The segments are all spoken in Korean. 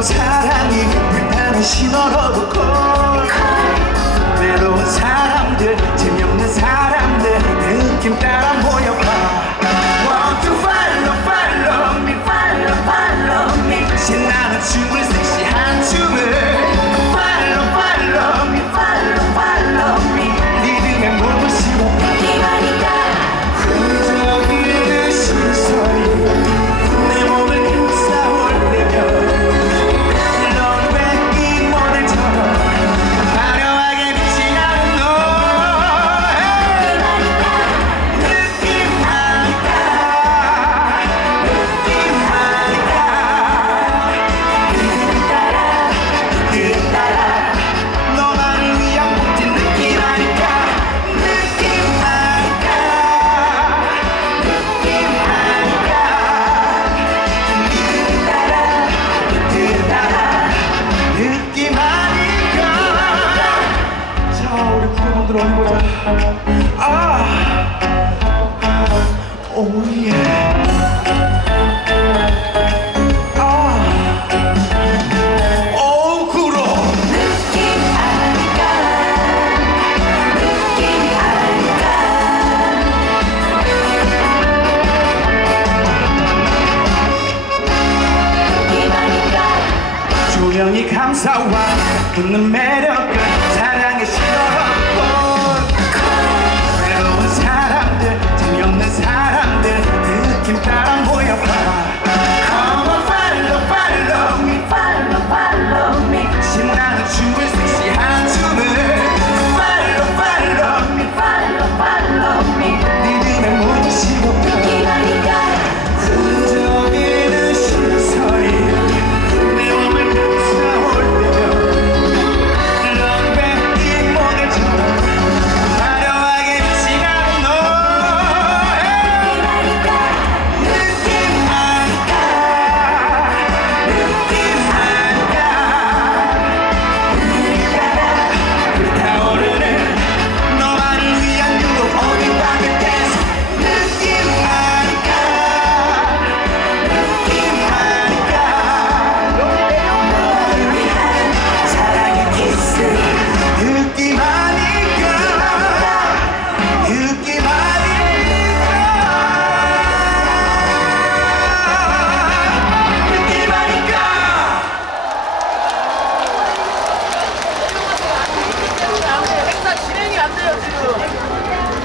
밤 사랑이 불타는 신호로 고 조명이 감싸와 웃는 매력은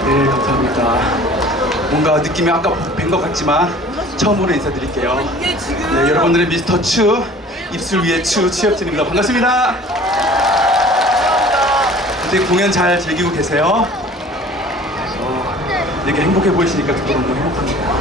네, 감사합니다. 뭔가 느낌이 아까 뵌 것 같지만 처음으로 인사드릴게요. 네, 여러분들의 미스터 추, 입술 위에 추, 취업진입니다. 반갑습니다. 근데 공연 잘 즐기고 계세요? 어, 이렇게 행복해 보이시니까 저도 너무 행복합니다.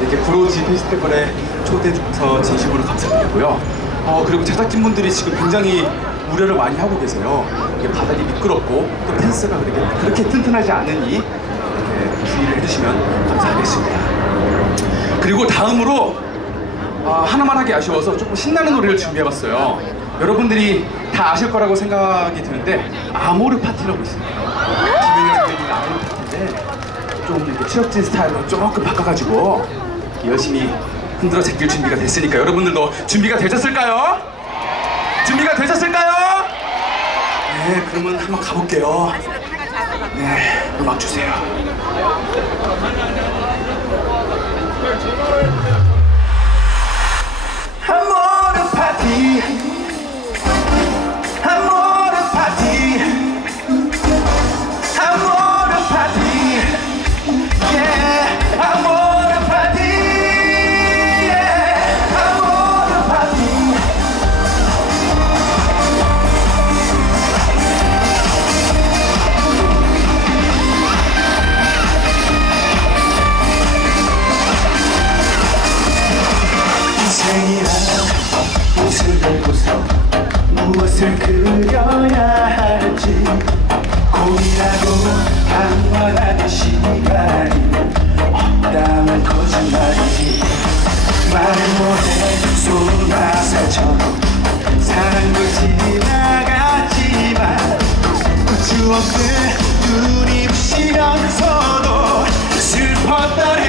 이렇게 브로지 페스티벌에 초대해 주셔서 진심으로 감사드리고요. 어, 그리고 제작진분들이 지금 굉장히 우려를 많이 하고 계세요. 이게 바닥이 미끄럽고 또 펜스가 그렇게, 그렇게 튼튼하지 않으니 이렇게 주의를 해주시면 감사하겠습니다. 그리고 다음으로 아, 하나만 하기 아쉬워서 조금 신나는 노래를 준비해봤어요. 여러분들이 다 아실 거라고 생각이 드는데 아모르 파티라고 있습니다. 김민경 선배님 아모르 파티인데 좀 이렇게 추억진 스타일로 조금 바꿔가지고 열심히 흔들어 제낄 준비가 됐으니까 여러분들도 준비가 되셨을까요? 준비가 되셨을까요? 네, 그러면 한번 가볼게요. 네, 음악 주세요. 아모르 파티 고민하고 방황하는 시간이 없다면 거짓말이지. 말을 못해 쏟아사처럼 사랑도 지나갔지만 추억들 눈이 부시면서도 슬펐던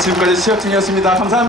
지금까지 시혁진이었습니다. 감사합니다.